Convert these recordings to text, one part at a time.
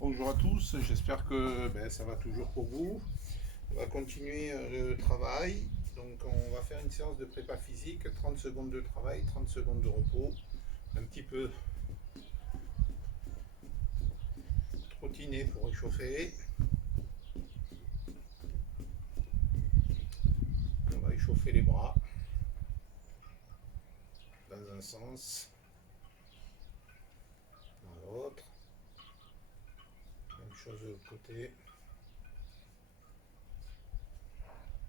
Bonjour à tous, j'espère que ça va toujours pour vous. On va continuer le travail. Donc on va faire une séance de prépa physique, 30 secondes de travail, 30 secondes de repos. Un petit peu trottiner pour réchauffer. On va échauffer les bras dans un sens, dans l'autre. Même chose de l'autre côté.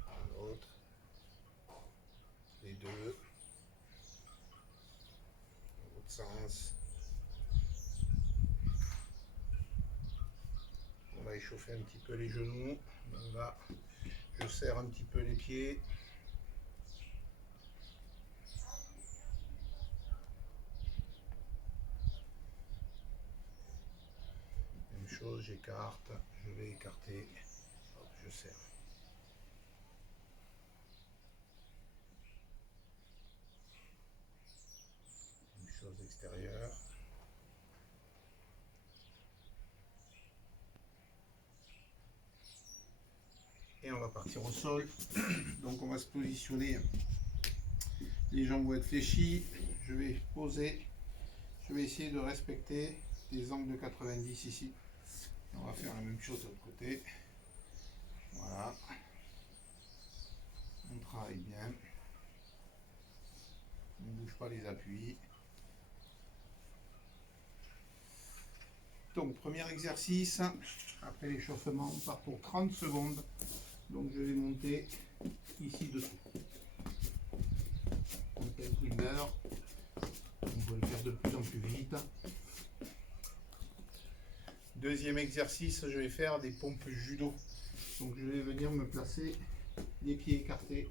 Dans l'autre. Les deux. Dans l'autre sens. On va échauffer un petit peu les genoux. Donc là, je serre un petit peu les pieds. Même chose, j'écarte, je vais écarter, hop, je serre. Même chose extérieure. Et on va partir au sol. Donc on va se positionner. Les jambes vont être fléchies. Je vais poser. Je vais essayer de respecter les angles de 90 ici. On va faire la même chose de l'autre côté. Voilà. On travaille bien. On ne bouge pas les appuis. Donc premier exercice. Après l'échauffement, on part pour 30 secondes. Donc je vais monter ici dessous. On fait une heure. On va le faire de plus en plus vite. Deuxième exercice, je vais faire des pompes judo. Donc je vais venir me placer, les pieds écartés.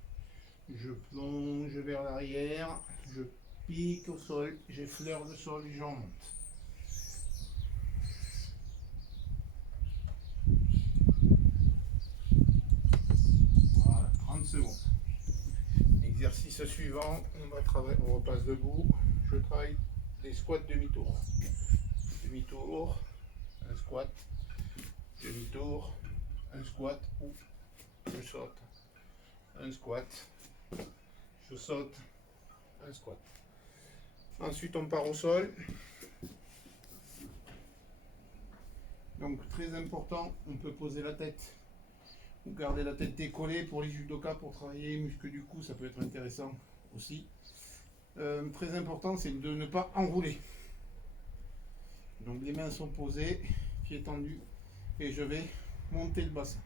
Je plonge vers l'arrière, je pique au sol, j'effleure le sol et j'en monte. Voilà, 30 secondes. Exercice suivant, on repasse debout. Je travaille des squats demi-tour. Demi-tour, un squat, demi-tour, un squat ou je saute, un squat, je saute, un squat. Ensuite on part au sol. Donc très important, on peut poser la tête ou garder la tête décollée pour les judokas pour travailler les muscles du cou, ça peut être intéressant aussi. Très important, c'est de ne pas enrouler. Donc les mains sont posées, pieds tendus, et je vais monter le bassin.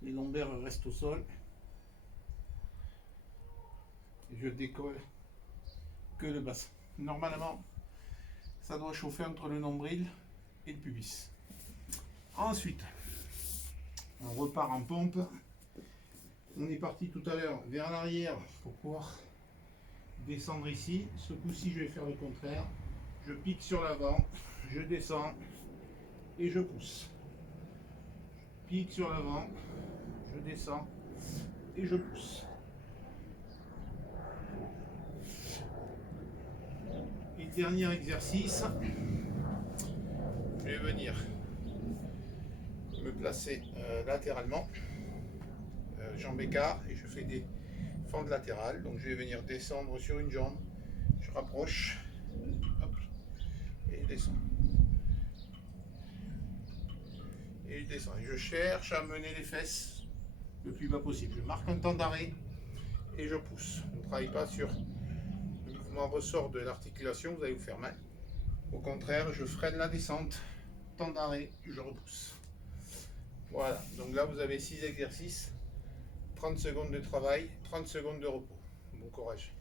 Les lombaires restent au sol. Et je décolle que le bassin. Normalement, ça doit chauffer entre le nombril et le pubis. Ensuite, on repart en pompe. On est parti tout à l'heure vers l'arrière pour pouvoir descendre ici. Ce coup-ci, je vais faire le contraire. Je pique sur l'avant, je descends et je pousse. Je pique sur l'avant, je descends et je pousse. Et dernier exercice, je vais venir me placer latéralement, jambe écart, et je fais des fentes latérales. Donc je vais venir descendre sur une jambe, je rapproche, hop, et je descends. Et je descends. Et je cherche à mener les fesses le plus bas possible. Je marque un temps d'arrêt et je pousse. On ne travaille pas sur le mouvement ressort de l'articulation, vous allez vous faire mal. Au contraire, je freine la descente, temps d'arrêt, je repousse. Voilà, donc là vous avez 6 exercices, 30 secondes de travail, 30 secondes de repos. Bon courage.